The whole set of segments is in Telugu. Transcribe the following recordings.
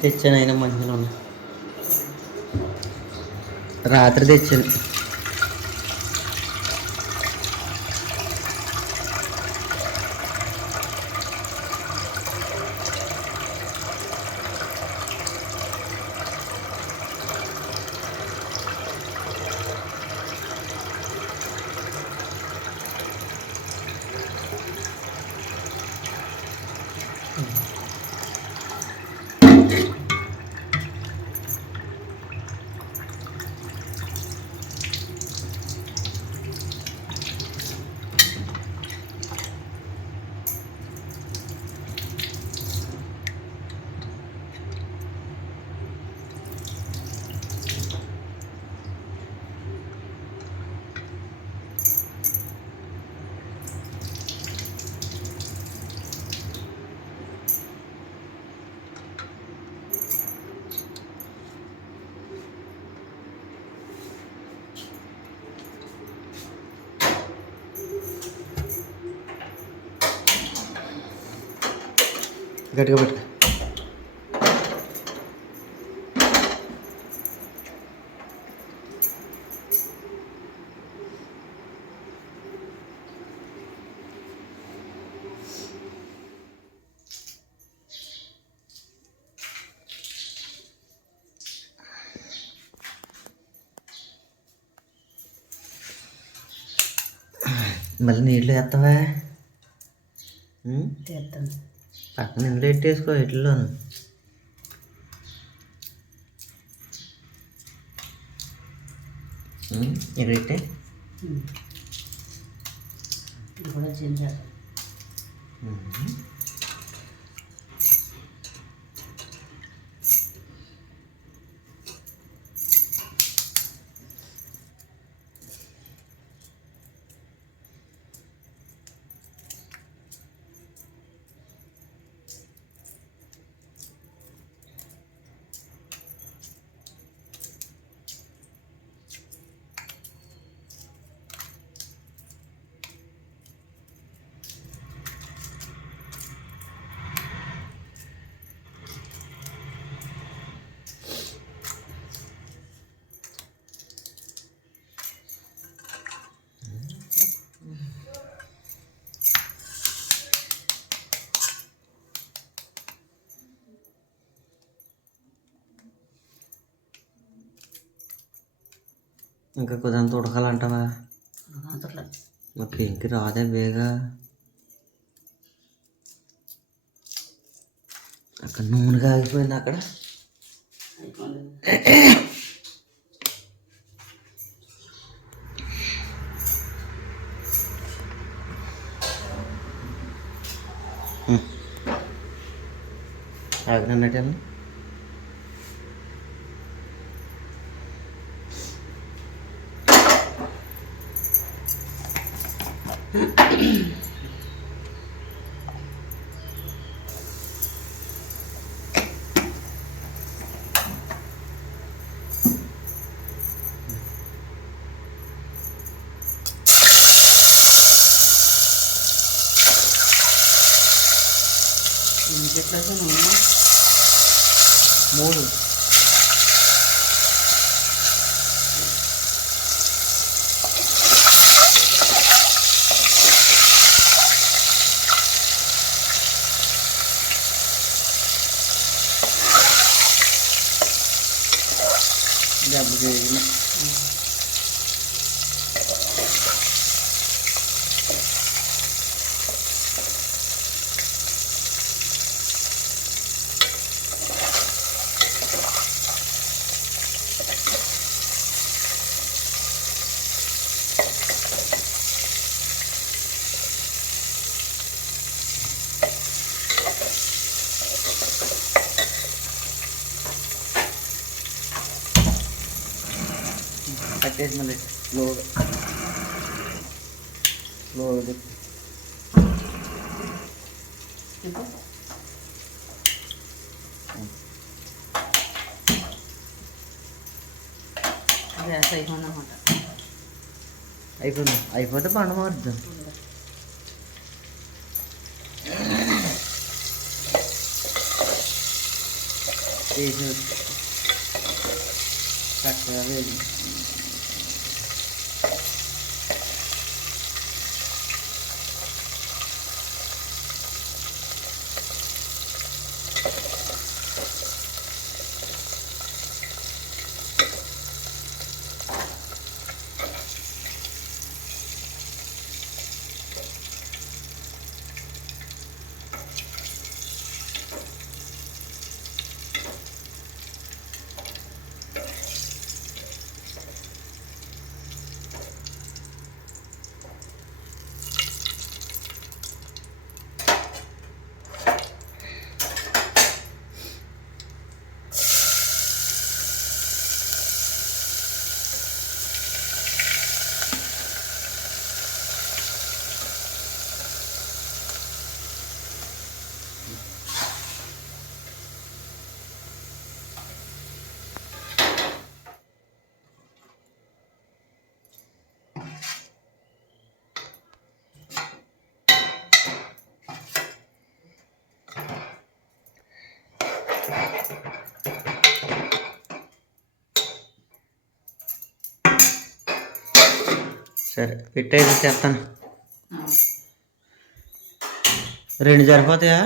అక్కడ ఉన్నాయి ఇంకా తెచ్చాను అయినా మంచిగా ఉన్నాయి రాత్రి తెచ్చాను గట్టిగా పెట్టు మళ్ళీ నీళ్ళు వేస్తావా పెట్టేసుకో పెట్టే. ఇది కూడా జింజర్. ఇంకా కుదంత ఉడకాలంటావా మరి పెంకి రాదే బేగా అక్కడ నూనె కాగిపోయింది అక్కడ. ఆగినట్టేనా 이제 빼서는 모를 మూడు డబ్బు చేసిన కట్టేసి గ్యాస్ అయిపోయిందన్నమాట అయిపోయింది అయిపోతే పండు మారుద్దాం వేసి చక్కగా వేడి సరే పెట్టేది చేస్తాను రెండు సరిపోతాయా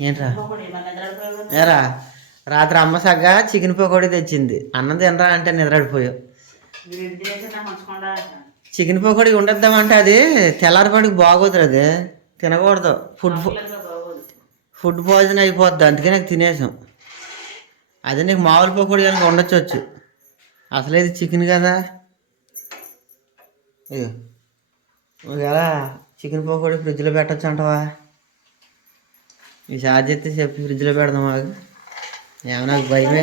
ఏంట్రా? ఏరా? రాత్రి అమ్మ సగ్గా చికెన్ పకోడీ తెచ్చింది. అన్నం తినరా అంటే నిద్రడిపోయావు చికెన్ పకోడీ ఉండొద్దామంటే అది తెల్లారిపాటికి బాగోదు అది. తినకూడదు. ఫుడ్ ఫుడ్ పాయిజన్ అయిపోద్ది. అందుకే నాకు తినేసాం. అదే నీకు మామూలు పకోడీ కనుక ఉండొచ్చు. అసలు ఇది చికెన్ కదా. ఇక చికెన్ పకోడీ ఫ్రిడ్జ్లో పెట్టచ్చు అంటవా? ఈ ఛార్జ్ ఎత్తే చెప్పి ఫ్రిడ్జ్లో పెడదాం మాకు ఏమన్నా భయమే?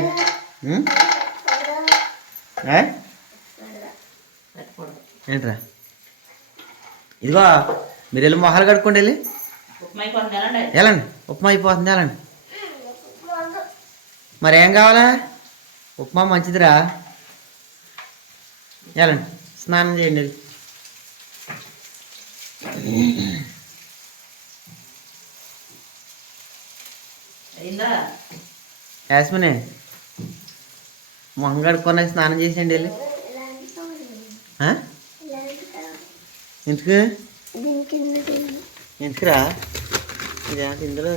ఏంట్రా? ఇదిగో మీరు వెళ్ళి మొహాలు కడుక్కోండి వెళ్ళి. వెళ్ళండి. ఉప్మా అయిపోతుంది వెళ్ళండి. మరి ఏం కావాలా? ఉప్మా మంచిదిరా. వెళ్ళండి. స్నానం చేయండి యాస్మిని మొహం కడుక్కొని స్నానం చేసేయండి వెళ్ళి? ఎందుకు? ఎందుకురా? ఇదే ఇందులో.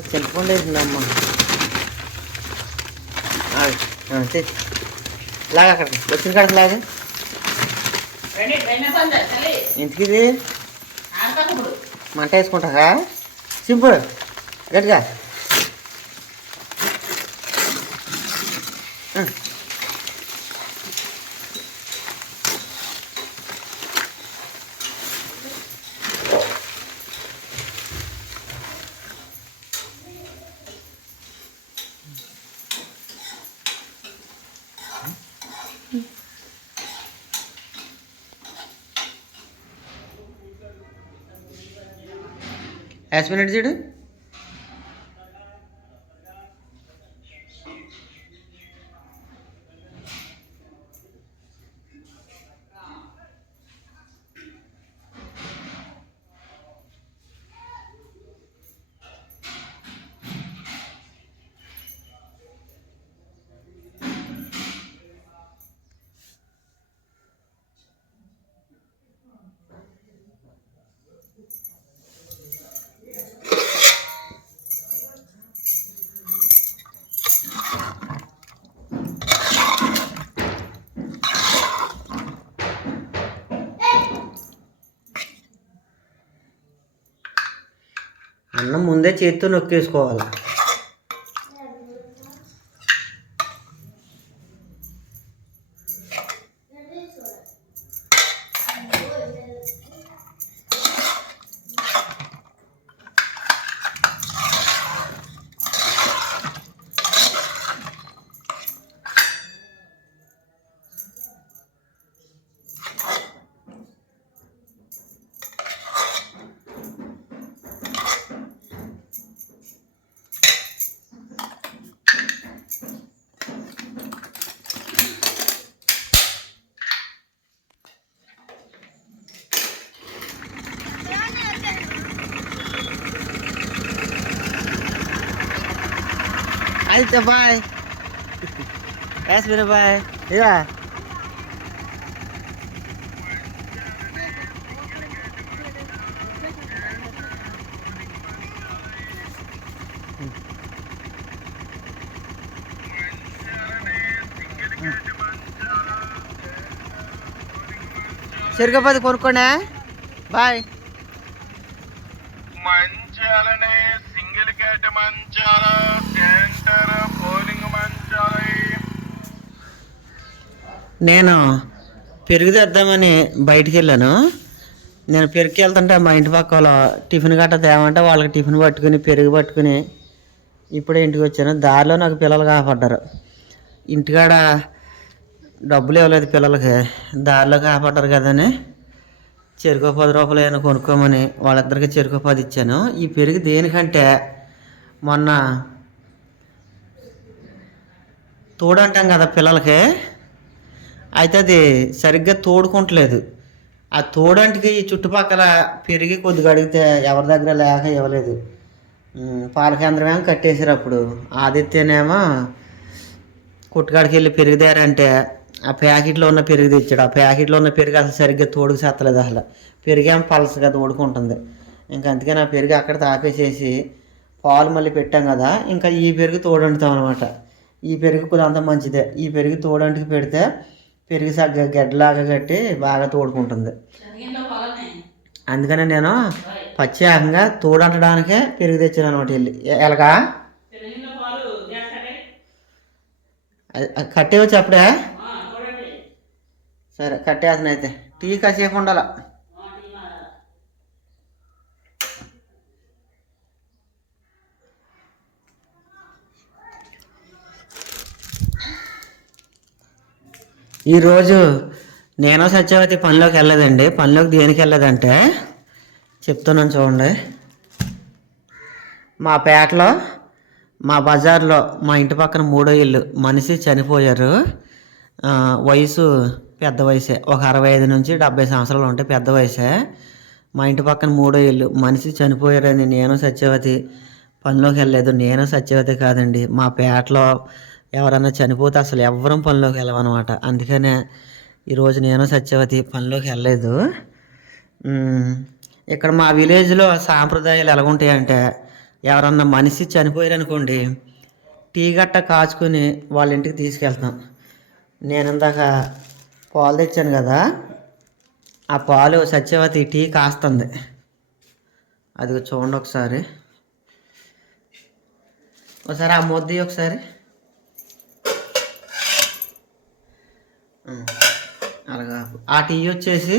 ఆ, తెచ్చు లాగా అక్కడ వచ్చిన కాడికి లాగా. ఎందుకు ఇది మంట వేసుకుంటా సింపుల్. గట్టిగా. ఆ. యాస్మిన్ చూడు అన్నం ముందే చేతితో నొక్కేసుకోవాలి? It's a bye. That's been a bye. Yeah. शेरगाबाद कोण कोण आहे बाय నేను పెరుగుదిద్దామని బయటికి వెళ్ళాను. నేను పెరుగుకి వెళ్తుంటే మా ఇంటి పక్క వాళ్ళు టిఫిన్ గట్ట తేమంటే వాళ్ళకి టిఫిన్ పట్టుకుని పెరుగు పట్టుకుని ఇప్పుడే ఇంటికి వచ్చాను. దారిలో నాకు పిల్లలు కాపాడ్డారు. ఇంటికాడ డబ్బులు ఇవ్వలేదు పిల్లలకి. దారిలో కాపాడ్డారు కదని చెరుకు పది రూపాయలు ఏమైనా కొనుక్కోమని వాళ్ళిద్దరికి చెరుకు పది ఇచ్చాను. ఈ పెరుగు దేనికంటే మొన్న తోడంటాం కదా పిల్లలకి. అయితే అది సరిగ్గా తోడుకుంటలేదు. ఆ తోడంటికి ఈ చుట్టుపక్కల పెరిగి కొద్దిగా అడిగితే ఎవరి దగ్గర లేక ఇవ్వలేదు. పాల కేంద్రం ఏమో కట్టేశారు అప్పుడు. ఆదిత్యనేమో కుట్టుకాడికి వెళ్ళి పెరుగుదారంటే ఆ ప్యాకెట్లో ఉన్న పెరుగు తెచ్చాడు. ఆ ప్యాకెట్లో ఉన్న పెరుగు అసలు సరిగ్గా తోడుకు చేస్తలేదు అసలు. పెరిగేమో పలసగా తోడుకుంటుంది. ఇంకా అందుకని ఆ పెరుగు అక్కడ తాపేసేసి పాలు మళ్ళీ పెట్టాం కదా ఇంకా ఈ పెరుగు తోడంటుతాం అనమాట ఈ పెరుగు కొద్దిగా అంత మంచిదే. ఈ పెరుగు తోడంటికి పెడితే పెరుగు సగ్గ గడ్డలాగా కట్టి బాగా తోడుకుంటుంది. అందుకనే నేను ప్రత్యేకంగా తోడంటడానికే పెరుగు తెచ్చాను అనమాట వెళ్ళి ఎలాగా? కట్టేవచ్చు అప్పుడే? సరే కట్టేస్తాను అయితే. టీ కాసేపు ఉండాల. ఈరోజు నేను సత్యవతి పనిలోకి వెళ్ళలేదండి పనిలోకి దేనికి వెళ్ళదంటే చెప్తున్నాను చూడండి. మా పేటలో మా బజార్లో మా ఇంటి పక్కన మూడో ఇల్లు. మనిషి చనిపోయారు. వయసు పెద్ద వయసే. ఒక అరవై ఐదు నుంచి డెబ్బై సంవత్సరాలు ఉంటే పెద్ద వయసే. మా ఇంటి పక్కన మూడో ఇల్లు. మనిషి చనిపోయారని నేను సత్యవతి పనిలోకి వెళ్ళలేదు. నేను సత్యవతి కాదండి. మా పేటలో ఎవరన్నా చనిపోతే అసలు ఎవ్వరం పనిలోకి వెళ్ళమన్నమాట అందుకనే ఈరోజు నేను సత్యవతి పనిలోకి వెళ్ళలేదు. ఇక్కడ మా విలేజ్లో సాంప్రదాయాలు ఎలాగుంటాయంటే ఎవరన్నా మనిషి చనిపోయారనుకోండి టీ గట్ట కాచుకొని వాళ్ళ ఇంటికి తీసుకెళ్తాం. నేను ఇందాక పాలు తెచ్చాను కదా ఆ పాలు సత్యవతి టీ కాస్తుంది. అది చూడండి ఒకసారి. ఒకసారి ఆ మొద్ది ఒకసారి. అలాగా. ఆ టీ వచ్చేసి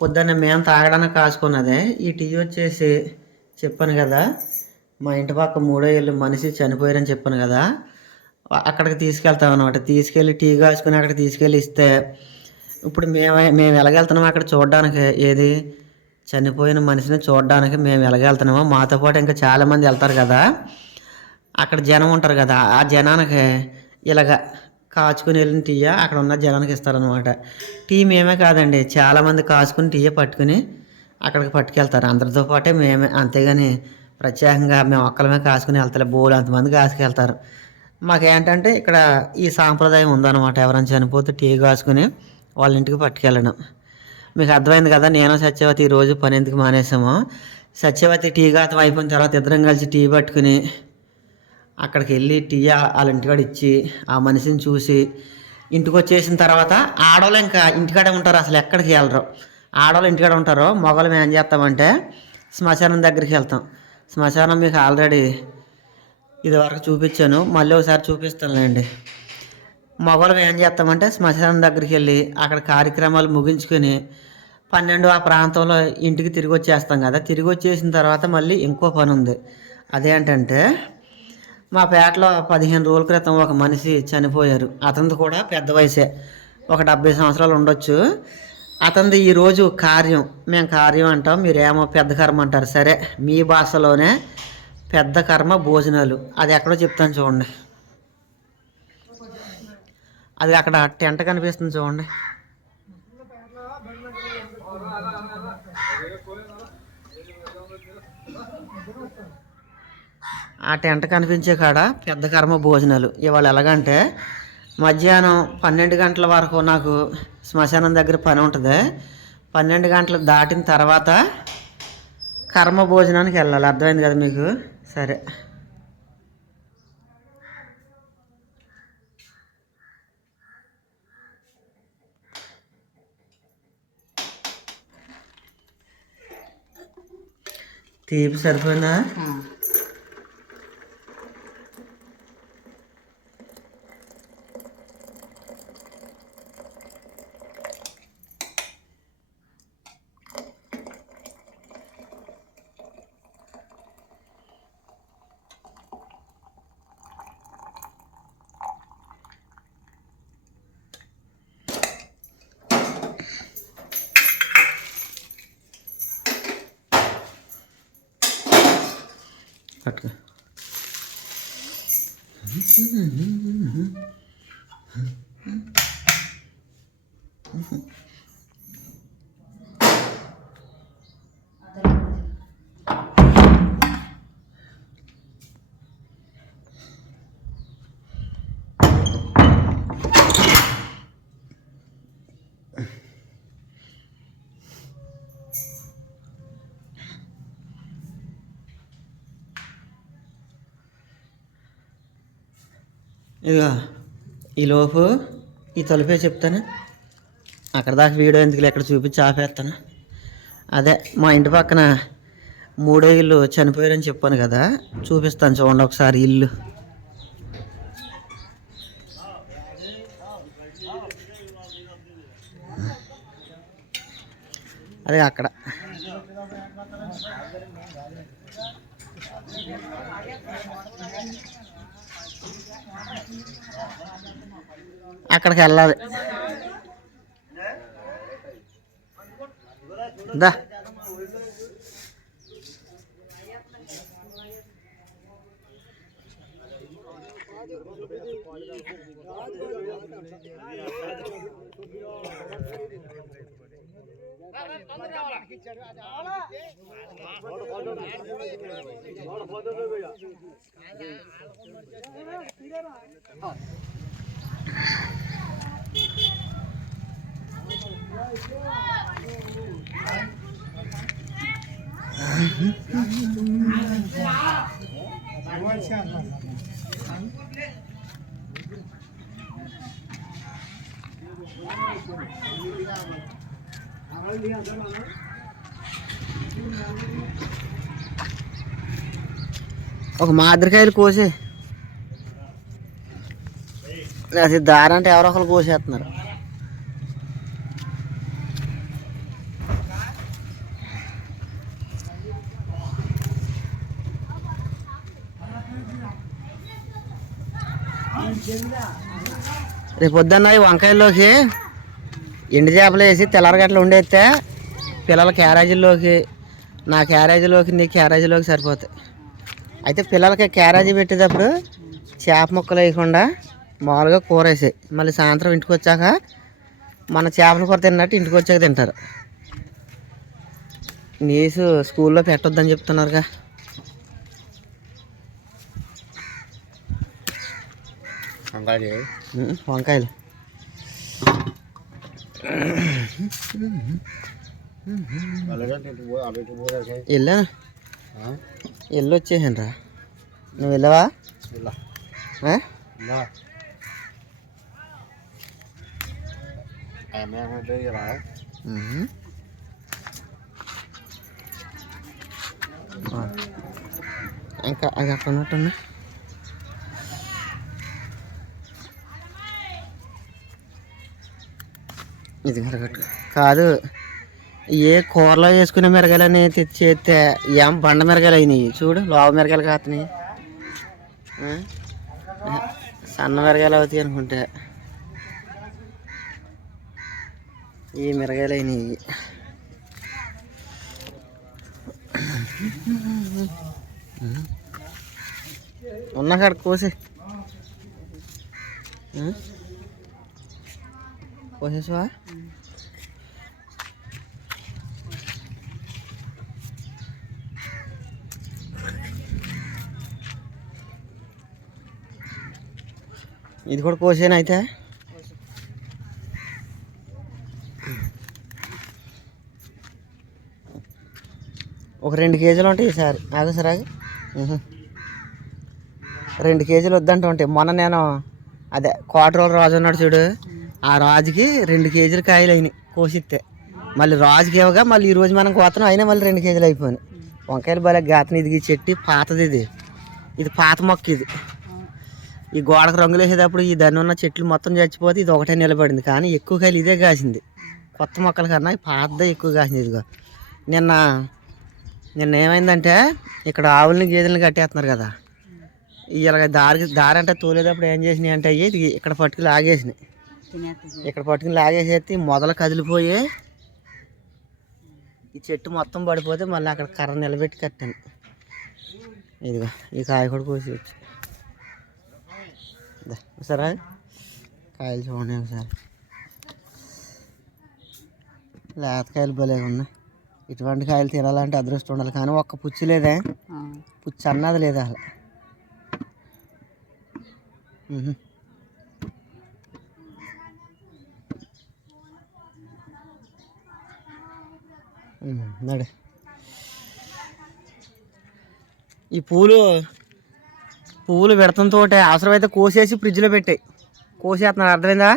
పొద్దున్న మేము తాగడానికి కాసుకున్నదే ఈ టీ వచ్చేసి చెప్పాను కదా మా ఇంటి పక్క మూడో ఏళ్ళు మనిషి చనిపోయారని చెప్పాను కదా అక్కడికి తీసుకెళ్తాం అనమాట తీసుకెళ్ళి టీ కాసుకుని అక్కడికి తీసుకెళ్ళి ఇస్తే ఇప్పుడు మేమే మేము ఎలాగెళ్తున్నామో అక్కడ చూడడానికి ఏది? చనిపోయిన మనిషిని చూడడానికి మేము ఎలాగెళ్తున్నామో మాతో పాటు ఇంకా చాలామంది వెళ్తారు కదా అక్కడ జనం ఉంటారు కదా ఆ జనానికి ఇలాగ కాచుకుని వెళ్ళిన టీయా? అక్కడ ఉన్న జనానికి ఇస్తారనమాట టీ మేమే కాదండి చాలామంది కాచుకుని టీయా పట్టుకుని అక్కడికి పట్టుకెళ్తారు. అందరితో పాటే మేమే అంతేగాని ప్రత్యేకంగా మేము ఒక్కలమే కాసుకుని వెళ్తారు బోలు అంతమంది కాసుకెళ్తారు మాకేంటంటే ఇక్కడ ఈ సాంప్రదాయం ఉందన్నమాట. ఎవరైనా చనిపోతే టీ కాసుకుని వాళ్ళ ఇంటికి పట్టుకెళ్ళడం. మీకు అర్థమైంది కదా నేను సత్యవతి ఈరోజు రోజు పని ఎందుకు మానేసాము సత్యవతి టీ గాతం అయిపోయిన తర్వాత ఇద్దరం కలిసి టీ పట్టుకుని అక్కడికి వెళ్ళి టీ వాళ్ళ ఇంటికాడ ఇచ్చి ఆ మనిషిని చూసి ఇంటికి వచ్చేసిన తర్వాత ఆడవాళ్ళు ఇంకా ఇంటికాడే ఉంటారు. అసలు ఎక్కడికి వెళ్ళరు. ఆడవాళ్ళు ఇంటికాడ ఉంటారు. మగవాళ్ళు మేము ఏం చేస్తామంటే శ్మశానం దగ్గరికి వెళ్తాం. శ్మశానం మీకు ఆల్రెడీ ఇది వరకు చూపించాను. మళ్ళీ ఒకసారి చూపిస్తానులేండి. మగవాళ్ళం ఏం చేస్తామంటే శ్మశానం దగ్గరికి వెళ్ళి అక్కడ కార్యక్రమాలు ముగించుకొని పన్నెండు ఆ ప్రాంతంలో ఇంటికి తిరిగి వచ్చేస్తాం కదా. తిరిగి వచ్చేసిన తర్వాత మళ్ళీ ఇంకో పని ఉంది అదేంటంటే మా పేటలో పదిహేను రోజుల క్రితం ఒక మనిషి చనిపోయారు. అతనిది కూడా పెద్ద వయసే. ఒక డెబ్బై సంవత్సరాలు ఉండొచ్చు. అతనిది ఈరోజు కార్యం. మేము కార్యం అంటాం మీరేమో పెద్ద కర్మ అంటారు. సరే మీ భాషలోనే పెద్ద కర్మ భోజనాలు. అది ఎక్కడో చెప్తాను చూడండి. అది అక్కడ టెంట్ కనిపిస్తుంది చూడండి. ఆ టెంట్ కనిపించే కాడ పెద్ద కర్మ భోజనాలు. ఇవాళ ఎలాగంటే మధ్యాహ్నం పన్నెండు గంటల వరకు నాకు శ్మశానం దగ్గర పని ఉంటుంది. పన్నెండు గంటలు దాటిన తర్వాత కర్మ భోజనానికి వెళ్ళాలి. అర్థమైంది కదా మీకు? సరే. తీపి సరిపోయిందా? పట్టుకో ఇదిగో ఈలోపు ఈ తలుపే చెప్తాను. అక్కడ దాకా వీడియో ఎందుకు ఎక్కడ చూపించి ఆపేస్తాను. అదే మా ఇంటి పక్కన మూడో ఇల్లు చనిపోయారని చెప్పాను కదా చూపిస్తాను చూడండి ఒకసారి ఇల్లు. అదే అక్కడ. అక్కడికి వెళ్ళాలి దా ఒక మాదిరికాయలు కోసి. అది దారంటే ఎవరో ఒకరు కోసేస్తున్నారు. రేపు పొద్దున్న వంకాయల్లోకి ఎండు చేపలు వేసి తెల్లరగట్లు ఉండేస్తే పిల్లల క్యారేజీల్లోకి నా క్యారేజీలోకి నీ క్యారేజీలోకి సరిపోతాయి. అయితే పిల్లలకి క్యారేజీ పెట్టేటప్పుడు చేప ముక్కలు వేయకుండా మామూలుగా కూర వేసాయి. మళ్ళీ సాయంత్రం ఇంటికి వచ్చాక మన చేపల కూర తిన్నట్టు ఇంటికి వచ్చాక తింటారు. నీసు స్కూల్లో పెట్టొద్దని చెప్తున్నారుగా. వంకాయలు వెళ్ళాను? వెళ్ళి వచ్చేసాను రా నువ్వు వెళ్ళవా? ఆ? Mm-hmm. ఇంకా అది అక్కడ ఉన్నట్టున్నా ఇది మిరగట్టు కాదు ఏ కూరలో వేసుకునే మిరగాయలని తెచ్చి చేస్తే ఏం బండ మిరగాయలు అయినాయి? చూడు లోవ మిరగాయలు కాస్తున్నాయి సన్న మిరగాయలు అవుతాయి అనుకుంటే. ఈ మిరగాయలు ఉన్నా ఉన్న కాడ కోసి. కోసేసావా? ఇది కూడా కోసేనా అయితే? ఒక రెండు కేజీలు ఉంటాయి ఈసారి ఆగు సార్ ఆగు. రెండు కేజీలు వద్దంటూ ఉంటాయి మొన్న నేను అదే కోటరోలు రాజు ఉన్నాడు చూడు. ఆ రాజుకి రెండు కేజీలు కాయలు అయినాయి కోసిస్తే. మళ్ళీ రాజుకి ఇవ్వగా మళ్ళీ ఈరోజు మనం కోతనం అయినా మళ్ళీ రెండు కేజీలు అయిపోయినాయి. వంకాయలు భలే గాతని ఇది చెట్టు పాతది ఇది. ఇది పాత మొక్క ఇది. ఈ గోడకు రంగులు వేసేటప్పుడు ఈ దాన్ని ఉన్న చెట్లు మొత్తం చచ్చిపోతే ఇది ఒకటే నిలబడింది. కానీ ఎక్కువ కాయలు ఇదే కాసింది. కొత్త మొక్కల కన్నా పాతదే ఎక్కువ కాసింది ఇదిగో. నిన్న నిన్న ఏమైందంటే ఇక్కడ ఆవుల్ని గేదెలను కట్టేస్తున్నారు కదా. ఇలాగ దారి దారి అంటే తోలేటప్పుడు ఏం చేసినాయి అంటే అయ్యి ఇది ఇక్కడ పట్టుకుని లాగేసినాయి. ఇక్కడ పట్టుకుని లాగేసేసి మొదలు కదిలిపోయి ఈ చెట్టు మొత్తం పడిపోతే మళ్ళీ అక్కడ కర్ర నిలబెట్టి కట్టాను. ఇదిగో ఈ కాయ కూడా కోసి వచ్చి సరే కాయలు చూడండి ఒకసారి. లేతకాయలు భలే ఉన్నాయి ఇటువంటి కాయలు తినాలంటే అదృష్టం ఉండాలి. కానీ ఒక్క పుచ్చు లేదే. పుచ్చు అన్నది లేదా అసలు. నడు. ఈ పూలు పువ్వులు పెడతంతో అవసరమైతే కోసేసి ఫ్రిడ్జ్లో పెట్టాయి. కోసేస్తున్నాడు. అర్థమైందా?